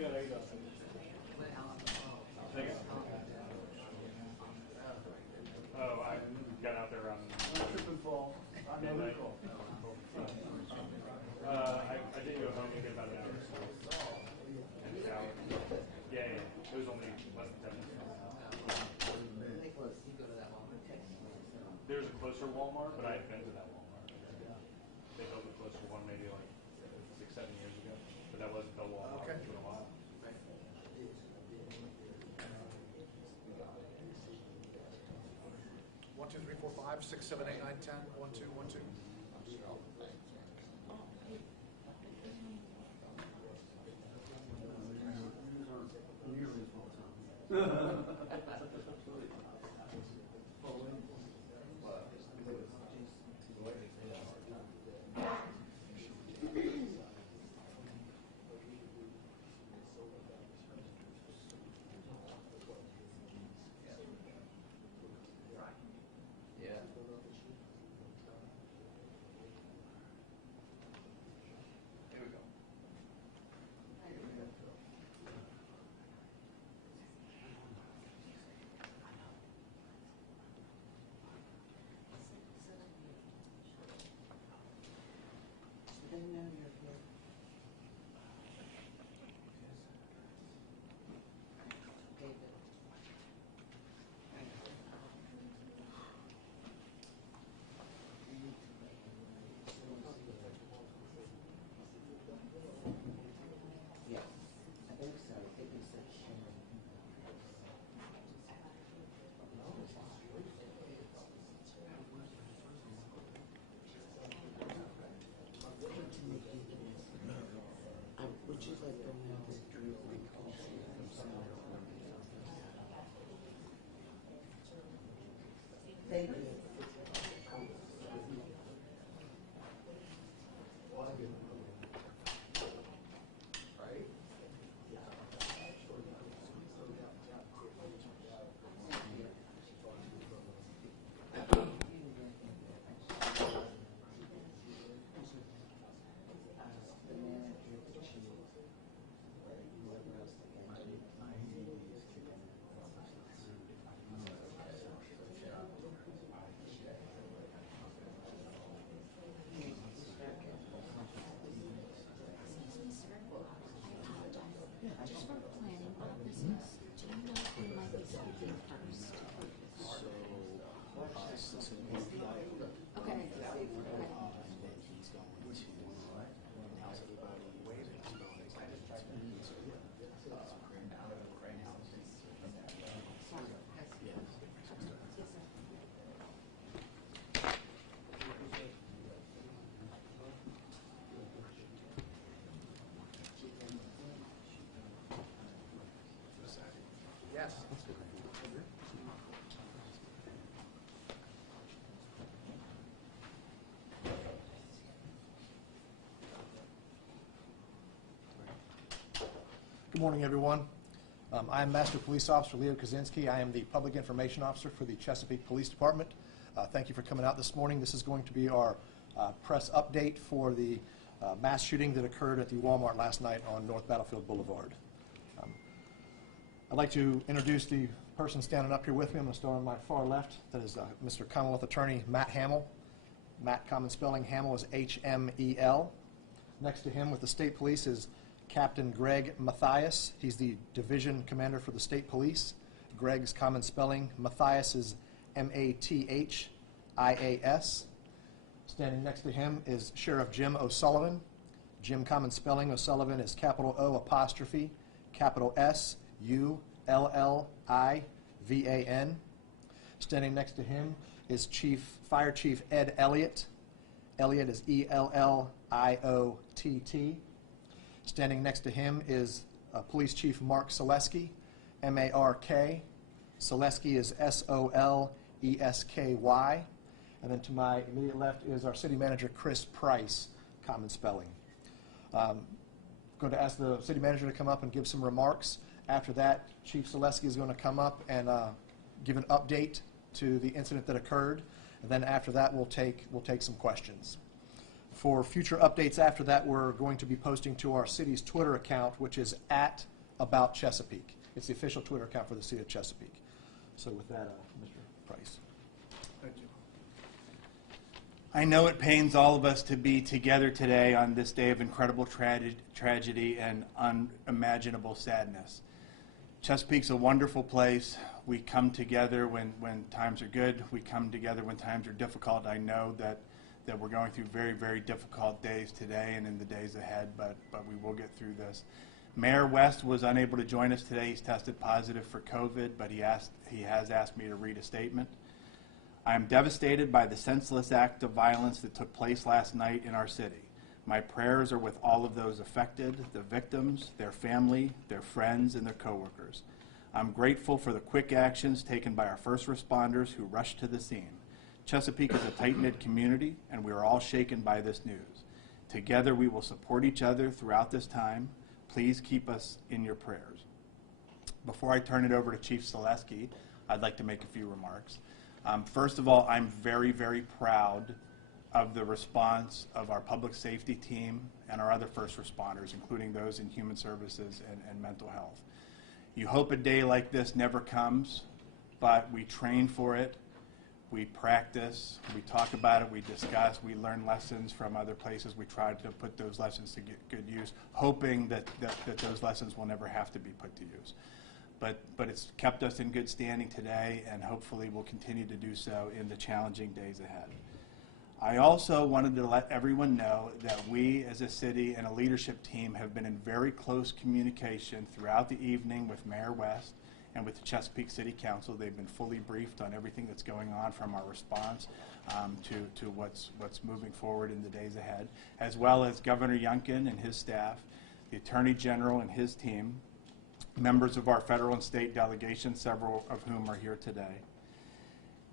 Good, how you doing? Oh, I got out there around Trip and fall. I know midnight. recall. I did go home and get about an hour or so. And shower. Yeah. It was only less than 10 minutes. There's a closer Walmart, but I had been to that Walmart. They built a closer one maybe like 6-7 years ago. But that wasn't the Walmart for a while. 1, 2, 3, 4, 5, 6, 7, 8, 9, 10. 1, 2, 1, 2. Would you like to know this drink from Thank you. Just for planning purposes, do you know who might be speaking first? Okay. And then he's going to announce everybody. Yes. Good morning, everyone. I am Master Police Officer Leo Kosinski. I am the Public Information Officer for the Chesapeake Police Department. Thank you for coming out this morning. This is going to be our press update for the mass shooting that occurred at the Walmart last night on North Battlefield Boulevard. I'd like to introduce the person standing up here with me. I'm going to start on my far left. That is Mr. Commonwealth Attorney Matt Hamill. Matt, common spelling, Hamill is H-M-E-L. Next to him with the State Police is Captain Greg Mathias. He's the Division Commander for the State Police. Greg's common spelling, Mathias, is M-A-T-H-I-A-S. Standing next to him is Sheriff Jim O'Sullivan. Jim, common spelling, O'Sullivan is capital O apostrophe, capital S-U-L-L-I-V-A-N. Standing next to him is Fire Chief Ed Elliott. Elliott is E-L-L-I-O-T-T. Standing next to him is Police Chief Mark Selesky, M-A-R-K. Selesky is S-O-L-E-S-K-Y. And then to my immediate left is our City Manager Chris Price, common spelling. Going to ask the City Manager to come up and give some remarks. After that, Chief Selesky is going to come up and give an update to the incident that occurred. And then after that, we'll take some questions. For future updates after that, we're going to be posting to our city's Twitter account, which is @AboutChesapeake. It's the official Twitter account for the city of Chesapeake. So with that, Mr. Price. Thank you. I know it pains all of us to be together today on this day of incredible tragedy and unimaginable sadness. Chesapeake's a wonderful place. We come together when times are good. We come together when times are difficult. I know that we're going through very, very difficult days today and in the days ahead, but we will get through this. Mayor West was unable to join us today. He's tested positive for COVID, but he has asked me to read a statement. I am devastated by the senseless act of violence that took place last night in our city. My prayers are with all of those affected, the victims, their family, their friends, and their coworkers. I'm grateful for the quick actions taken by our first responders who rushed to the scene. Chesapeake is a tight-knit community, and we are all shaken by this news. Together, we will support each other throughout this time. Please keep us in your prayers. Before I turn it over to Chief Selesky, I'd like to make a few remarks. First of all, I'm very, very proud of the response of our public safety team and our other first responders, including those in human services and mental health. You hope a day like this never comes, but we train for it. We practice, we talk about it, we discuss, we learn lessons from other places. We try to put those lessons to good use, hoping that those lessons will never have to be put to use. But it's kept us in good standing today, and hopefully will continue to do so in the challenging days ahead. I also wanted to let everyone know that we as a city and a leadership team have been in very close communication throughout the evening with Mayor West and with the Chesapeake City Council. They've been fully briefed on everything that's going on, from our response to what's moving forward in the days ahead, as well as Governor Youngkin and his staff, the Attorney General and his team, members of our federal and state delegations, several of whom are here today.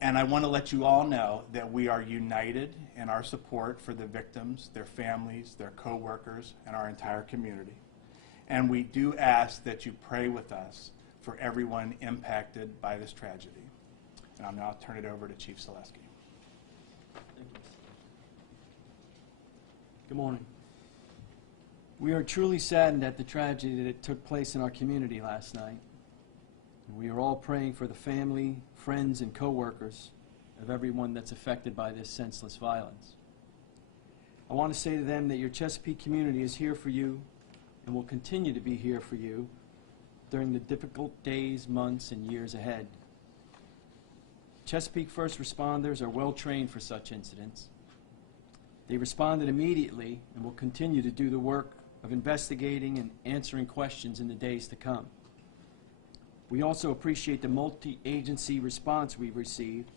And I want to let you all know that we are united in our support for the victims, their families, their co-workers, and our entire community. And we do ask that you pray with us for everyone impacted by this tragedy. And I'll now turn it over to Chief Selesky. Thank you. Good morning. We are truly saddened at the tragedy that took place in our community last night. We are all praying for the family, friends, and co-workers of everyone that's affected by this senseless violence. I want to say to them that your Chesapeake community is here for you and will continue to be here for you during the difficult days, months, and years ahead. Chesapeake first responders are well trained for such incidents. They responded immediately and will continue to do the work of investigating and answering questions in the days to come. We also appreciate the multi-agency response we've received,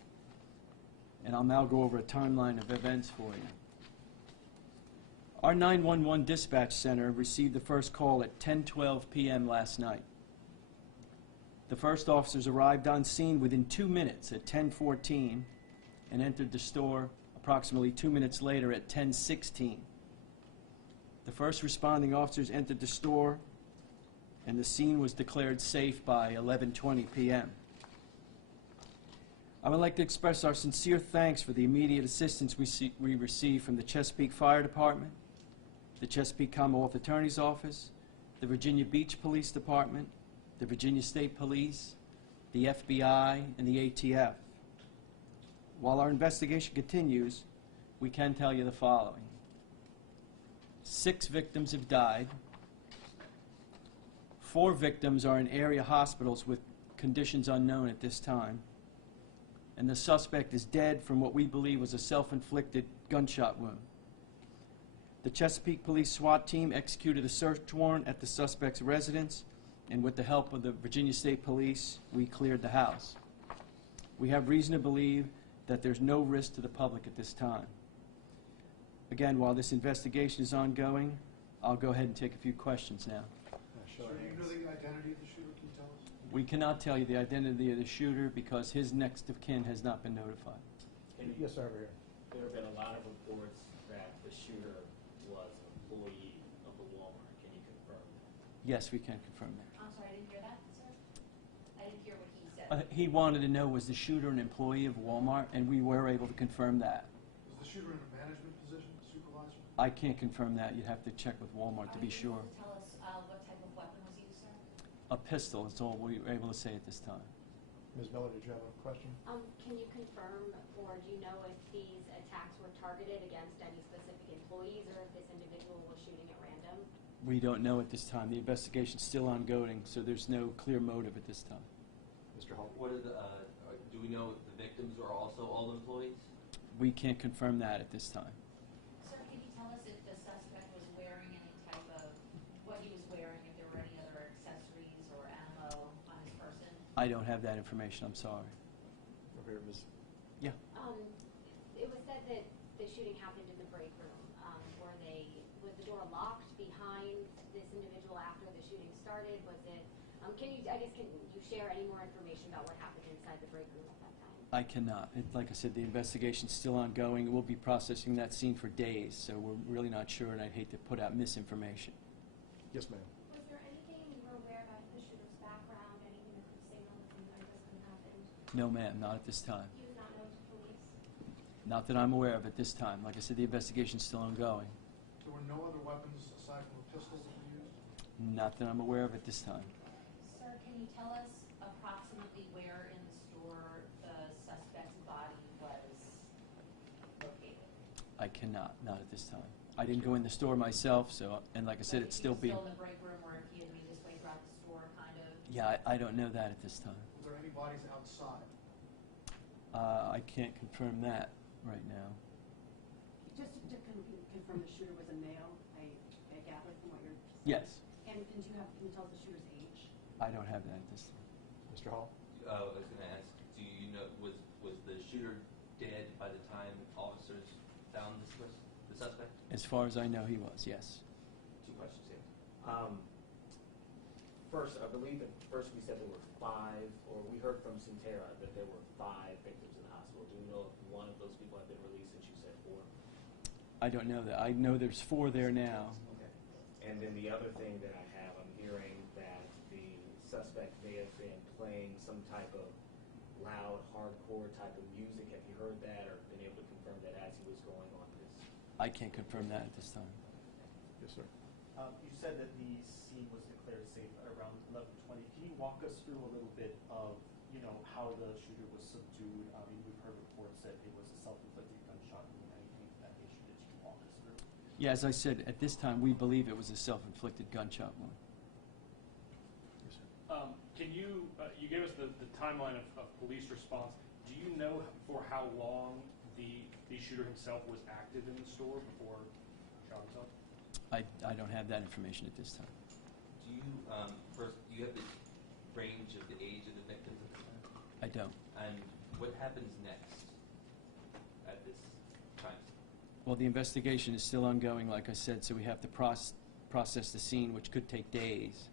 and I'll now go over a timeline of events for you. Our 911 dispatch center received the first call at 10:12 p.m. last night. The first officers arrived on scene within 2 minutes at 10:14 and entered the store approximately 2 minutes later at 10:16. The first responding officers entered the store and the scene was declared safe by 11:20 p.m. I would like to express our sincere thanks for the immediate assistance we received from the Chesapeake Fire Department, the Chesapeake Commonwealth Attorney's Office, the Virginia Beach Police Department, the Virginia State Police, the FBI, and the ATF. While our investigation continues, we can tell you the following. 6 victims have died. 4 victims are in area hospitals with conditions unknown at this time. And the suspect is dead from what we believe was a self-inflicted gunshot wound. The Chesapeake Police SWAT team executed a search warrant at the suspect's residence, and with the help of the Virginia State Police, we cleared the house. We have reason to believe that there's no risk to the public at this time. Again, while this investigation is ongoing, I'll go ahead and take a few questions now. So you know the identity of the shooter, can you tell us? We cannot tell you the identity of the shooter because his next of kin has not been notified. Yes, sir, over here. There have been a lot of reports that the shooter was an employee of the Walmart. Can you confirm that? Yes, we can confirm that. I'm sorry, I didn't hear that, sir. I didn't hear what he said. He wanted to know, was the shooter an employee of Walmart, and we were able to confirm that. Was the shooter in a management position, supervisor? I can't confirm that. You'd have to check with Walmart to be sure. Are you able to tell us what type of weapon was used, sir? A pistol is all we were able to say at this time. Ms. Miller, did you have a question? Can you confirm, or do you know if these attacks were targeted against any specific employees, or if this individual was shooting at random? We don't know at this time. The investigation's still ongoing, so there's no clear motive at this time. Mr. Hall? What are the, do we know if the victims are also all employees? We can't confirm that at this time. Sir, can you tell us if the suspect was wearing any type of, what he was wearing, if there were any other accessories or ammo on his person? I don't have that information. I'm sorry. Over here, Ms. Yeah. It was said that the shooting happened in the break room. Was the door locked behind this individual after the shooting started? Was it, can you share any more information about what happened inside the break room at that time? I cannot. Like I said, the investigation's still ongoing. We'll be processing that scene for days, so we're really not sure, and I'd hate to put out misinformation. Yes, ma'am. Was there anything you were aware about the shooter's background, anything that could signal that something like this could happen? No, ma'am, not at this time. He was not known to police? Not that I'm aware of at this time. Like I said, the investigation's still ongoing. There were no other weapons aside from the pistols that were used? Not that I'm aware of at this time. Sir, can you tell us approximately where in the store the suspect's body was located? I cannot, not at this time. I didn't go in the store myself, so, and like I said, it's still being... Still in the break room, or if he had made his way throughout the store, kind of? Yeah, I don't know that at this time. Was there any bodies outside? I can't confirm that right now. Just to confirm, the shooter was a male, I gather from what you're saying? Yes. And can you tell us the shooter's age? I don't have that at this time. Mr. Hall? I was going to ask, do you know, was the shooter dead by the time officers found the suspect? As far as I know, he was, yes. Two questions here. First, I believe at first we said there were 5, or we heard from Sentara that there were 5 victims in the hospital. Do we know if one of those people have been released since you said 4? I don't know that. I know there's 4 there now. Okay. And then the other thing that I have, I'm hearing that the suspect may have been playing some type of loud, hardcore type of music. Have you heard that or been able to confirm that as he was going on this? I can't confirm that at this time. Yes, sir. You said that the scene was declared safe at around 11:20. Can you walk us through a little bit of, how the shooter was subdued? I mean, we've heard reports that it was a self-inflicted gunshot wound. Anything of that nature that you can walk us through? Yeah, as I said, at this time, we believe it was a self-inflicted gunshot wound. Yes, sir. Can you, you gave us the timeline of police response. Do you know for how long the shooter himself was active in the store before shot himself? I don't have that information at this time. Do you, first, do you have the range of the age of the victims at this time? I don't. And what happens next at this time? Well, the investigation is still ongoing, like I said, so we have to process the scene, which could take days.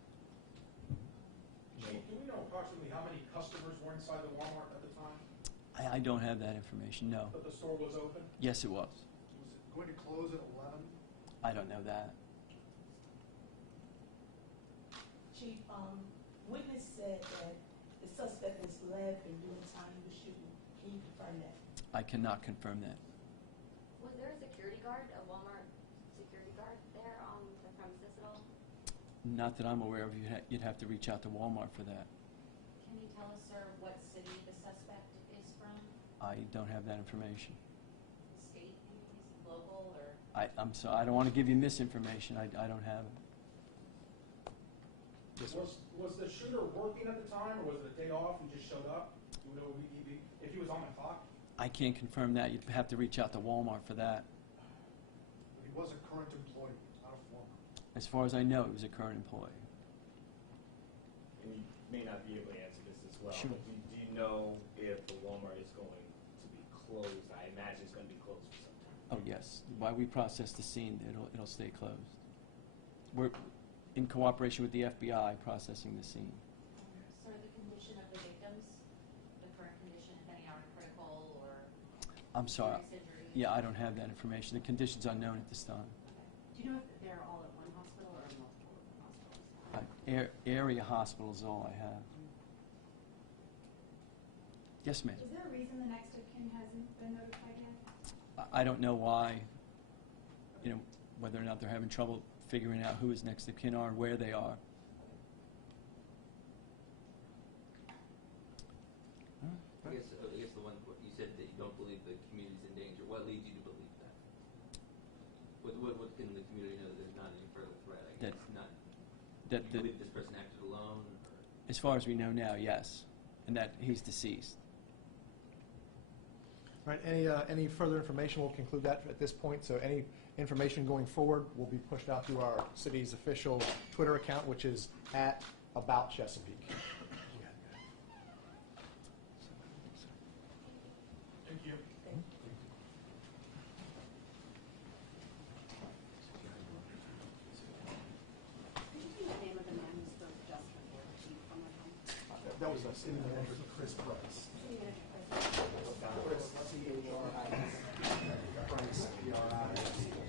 Do we know approximately how many customers were inside the Walmart at the time? I don't have that information, no. But the store was open? Yes, it was. Was it going to close at 11? I don't know that. Chief, witness said that the suspect was led during the time of the shooting. Can you confirm that? I cannot confirm that. Was there a security guard, a Walmart security guard there on the premises at all? Not that I'm aware of. You'd have to reach out to Walmart for that. Can you tell us, sir, what city the suspect is from? I don't have that information. State, maybe, local, or? I'm sorry, I don't want to give you misinformation. I don't have it. Yes, Was the shooter working at the time, or was it a day off and just showed up? Do we know if he was on the clock? I can't confirm that. You'd have to reach out to Walmart for that. He was a current employee, not a former. As far as I know, he was a current employee. And you may not be able to answer this as well, Sure. but do you know if the Walmart is going to be closed? I imagine it's going to be closed for some time. Oh, yes. While we process the scene, it'll stay closed. We're in cooperation with the FBI processing the scene. Sir, the condition of the victims, the current condition, if any are critical or I'm sorry. serious injuries? Yeah, I don't have that information. The condition's unknown at this time. Do you know if they're all at one hospital or multiple hospitals? Area hospital is all I have. Yes, ma'am. Is there a reason the next of kin hasn't been notified yet? I don't know why. whether or not they're having trouble figuring out who his next of kin are and where they are. I guess the one you said that you don't believe the community's in danger. What leads you to believe that? What can the community know that there's not any further threat? I guess not. Do you believe this person acted alone? Or? As far as we know now, yes, and that he's deceased. All right, any further information, we'll conclude that at this point. So any information going forward will be pushed out through our city's official Twitter account, which is @AboutChesapeake. Thank you. Could you give the name of the man who spoke just before the chief one more time? That was City Manager Chris Price. City Manager Chris. Chris, C-H-R-I-S. Price, P-R-I-S.